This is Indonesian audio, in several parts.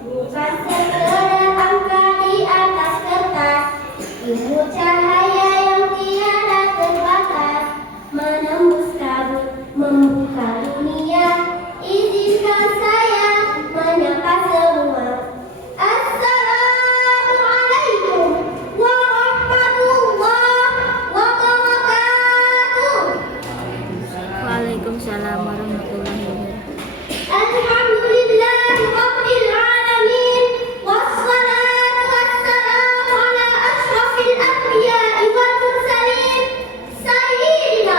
bukan sekedar angka di atas kertas, ilmu cahaya yang tiada terbatas, menembus kabut, membuka dunia. Izinkan saya menyapa semua. Assalamualaikum warahmatullahi wabarakatuh. Waalaikumsalam warahmatullahi wabarakatuh. Alhamdulillah Rabbil Alamin, wassalatu wassalamu ala ashrafil anbiya'i wal mursalin, sayyidina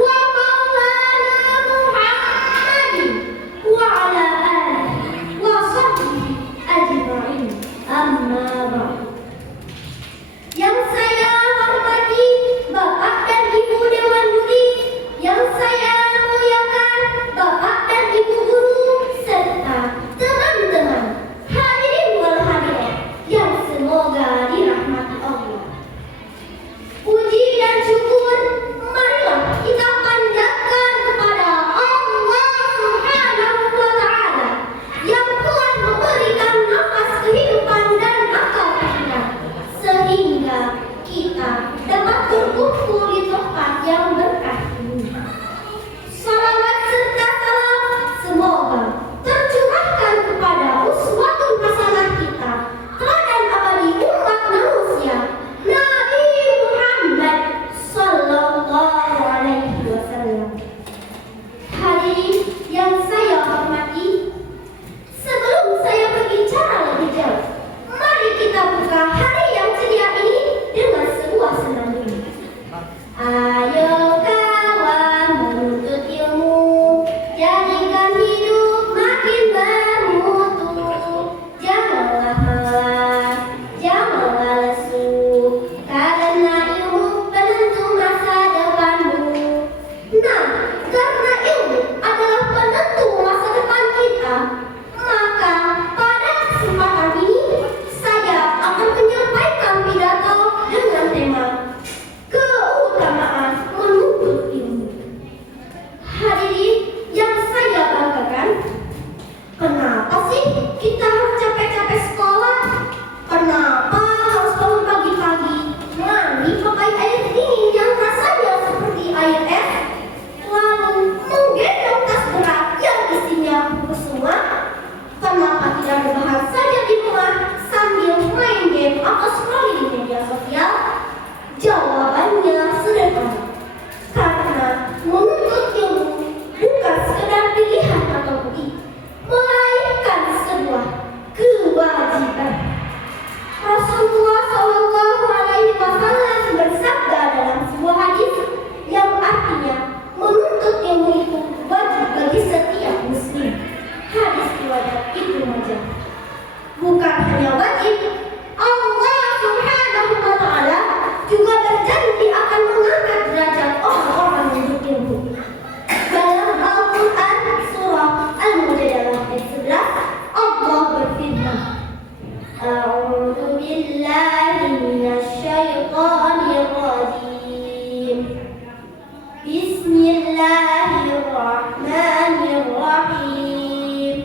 wa maulana Muhammadin wa ala alihi wa sahbihi ajma'in. Amma ba'd. Yang saya hormati Bapak dan Ibu Dewan Juri, yang saya muliakan Bapak dan Ibu guru, serta teman-teman hadirin wal hadirat yang semoga dirahmati Allah. Puji dan syukur marilah kita panjatkan kepada Allah Subhanahu wa Ta'ala yang telah memberikan nafas kehidupan dan akal pikiran sehingga kita dapat berkumpul di tempat yang berkah ini. Salawat serta salam semoga tercurahkan kepada uswatun hasanah kita, teladan abadi umat manusia, Nabi Muhammad sallallahu alaihi wasallam. Hadirin yang saya hormati, sebelum saya berbicara lebih jauh, mari kita buka hari yang ceria ini dengan sebuah senandung. Ayo kawan menuntut ilmu, jadikan hidup makin bermutu. Janganlah malas, janganlah lesu, karena ilmu penentu masa depanmu. Nah, karena ilmu adalah penentu masa depan kita, maka pada kesempatan ini saya akan menyampaikan pidato dengan tema keutamaan menuntut ilmu. Hadirin yang saya banggakan, kenapa sih kita harus capek-capek sekolah? Kenapa harus bangun pagi-pagi, mandi pakai air dingin yang rasanya seperti air es, lalu menggendong tas berat yang isinya buku semua? Kenapa tidak rebahan saja di rumah sambil main game atau scrolling di media sosial? Jawabannya sederhana, karena menuntut ilmu bukan sekedar pilihan atau hobi, melainkan sebuah kewajiban. Rasulullah Shallallahu Alaihi Wasallam bersabda dalam sebuah hadis yang artinya menuntut ilmu itu wajib bagi setiap muslim. Hadis riwayat Ibnu Majah. Bukan hanya wajib, Allah Subhanahu wa Ta'ala juga berjanji akan mengangkat derajat orang-orang yang berilmu. Dalam Al-Quran surah Al-Mujadalah ayat 11, Allah berfirman, A'udzu billahi minasyaitonir rajim. Bismillahirrahmanirrahim.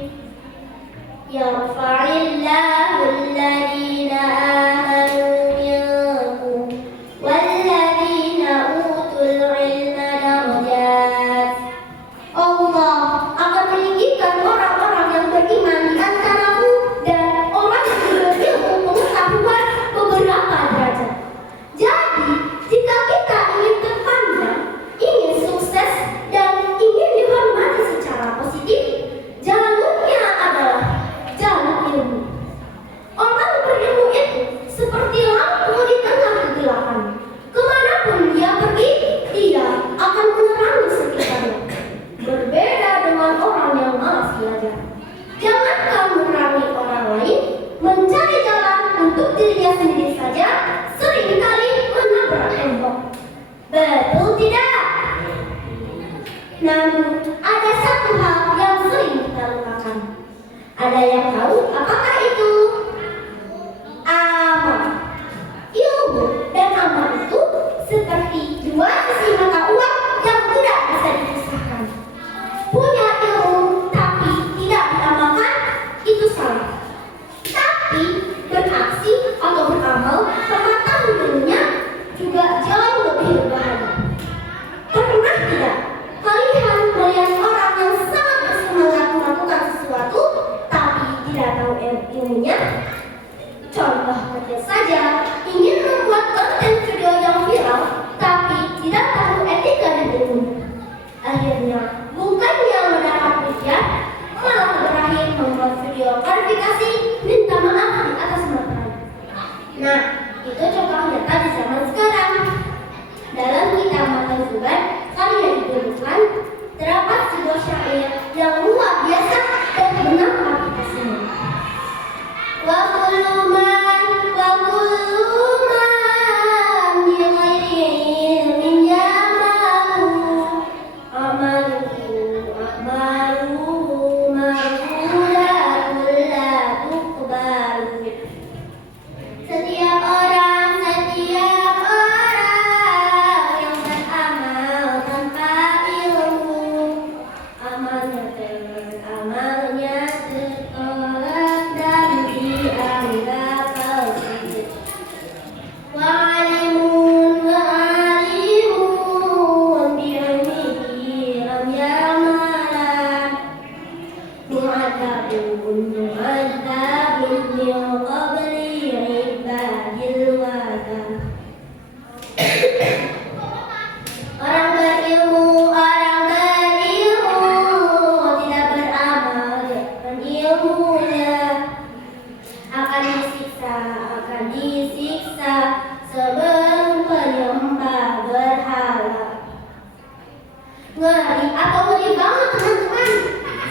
Yarfa'illahu alladhina amanu minkum walladhina utul ilma darajat. Allah akan meninggikan orang-orang yang beriman di antaramu dan orang yang berilmu pengetahuan beberapa derajat. Jadi, jika kita ingin terpandang, ingin sukses, dan ingin dihormati secara positif, jalurnya adalah jalur ilmu. Orang berilmu itu seperti lampu di tengah kegelapan. Kemanapun dia pergi, dia akan menerangi sekitarnya. Berbeda dengan orang yang malas belajar. Jangankan menerangi orang lain, mencari jalan untuk dirinya sendiri saja seringkali menabrak tembok. Betul tidak? Namun, ada satu hal yang sering kita lupakan. Ada yang tahu apakah itu? Amal. Ilmu dan amal itu seperti dua sisi mata uang yang tidak bisa dipisahkan. Punya ilmu tapi tidak diamalkan, itu salah. video klarifikasi minta maaf di atas materai. Nah, itu contoh nyata di zaman sekarang. Dalam kitab Mata Zubat karya Ibnu Lukman terdapat sebuah syair yang luar biasa dan benar aplikasinya. Wa kullu man bi ghairi ilmin ya'malu amaluhu marfudatun la tuqbalu. Setiap orang yang beramal tanpa ilmu, amalnya tertolak dan dianggap palsu. Wa'alimun bi'ilmihi lam ya'malan mu'adzabun min qabli ibadil wazan. Orang berilmu tidak beramal dengan ilmunya akan disiksa sebelum penyembah berhala. Ngeri atau ngeri banget teman-teman,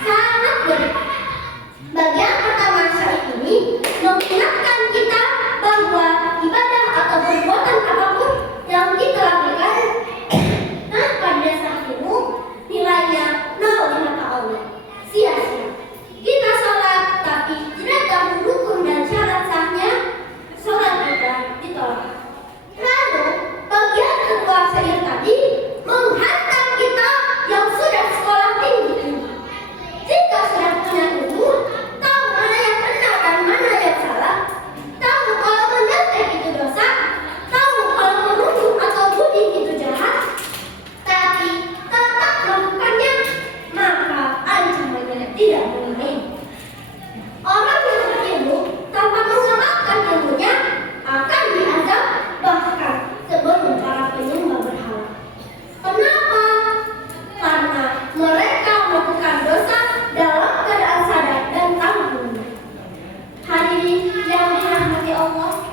sangat ngeri. Bagian pertama syair ini mengingatkan kita bahwa ibadah atau perbuatan apapun yang kita lakukan tanpa dasar ilmu nilainya nol di mata Allah, sia-sia. Kita sholat tapi tidak tahu rukun dan syarat sahnya, sholat kita ditolak. Lalu bagian kedua syair tadi menghantam kita yang sudah sekolah tinggi. Jika sudah punya ilmu, tahu mana yang benar dan mana yang salah, tahu kalau menyantai itu dosa, tahu kalau menuduh atau bullying itu jahat, tapi tetap melakukannya, maka ancamannya tidak main. Orang yang berilmu tanpa mengamalkan ilmunya akan diazab bahkan sebelum para penyembah berhala. Kenapa? Karena mereka melakukan dosa dalam keadaan sadar dan tahu. Hadirin yang dirahmati Allah,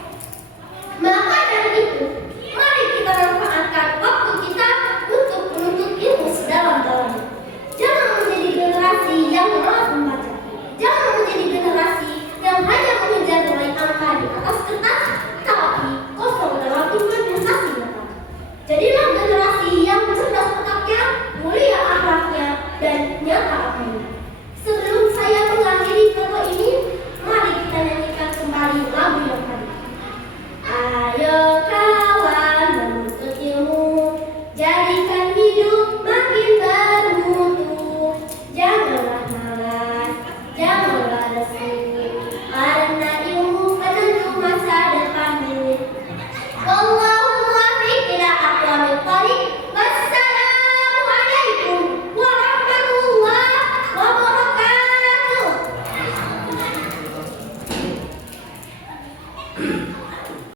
maka dari itu, mari kita manfaatkan waktu kita untuk menuntut ilmu sedalam-dalamnya. Jangan menjadi generasi yang malas membaca. Jangan menjadi generasi yang hanya mengejar nilai angka di atas kertas, tapi kosong dalam implementasi nyata. Jadilah generasi yang cerdas otaknya, mulia akhlaknya, dan nyata akalnya. Sebelum saya mengakhiri foto ini, mari kita nyanyikan kembali lagu yang tadi. Ayo kawan menuntut ilmu, jadikan hidup makin bermutu. Janganlah malas, janganlah lesu, karena ilmu penentu masa depanmu. Wallahu muwaffiq ila aqwamit thoriq. Wassalamualaikum warahmatullahi wabarakatuh.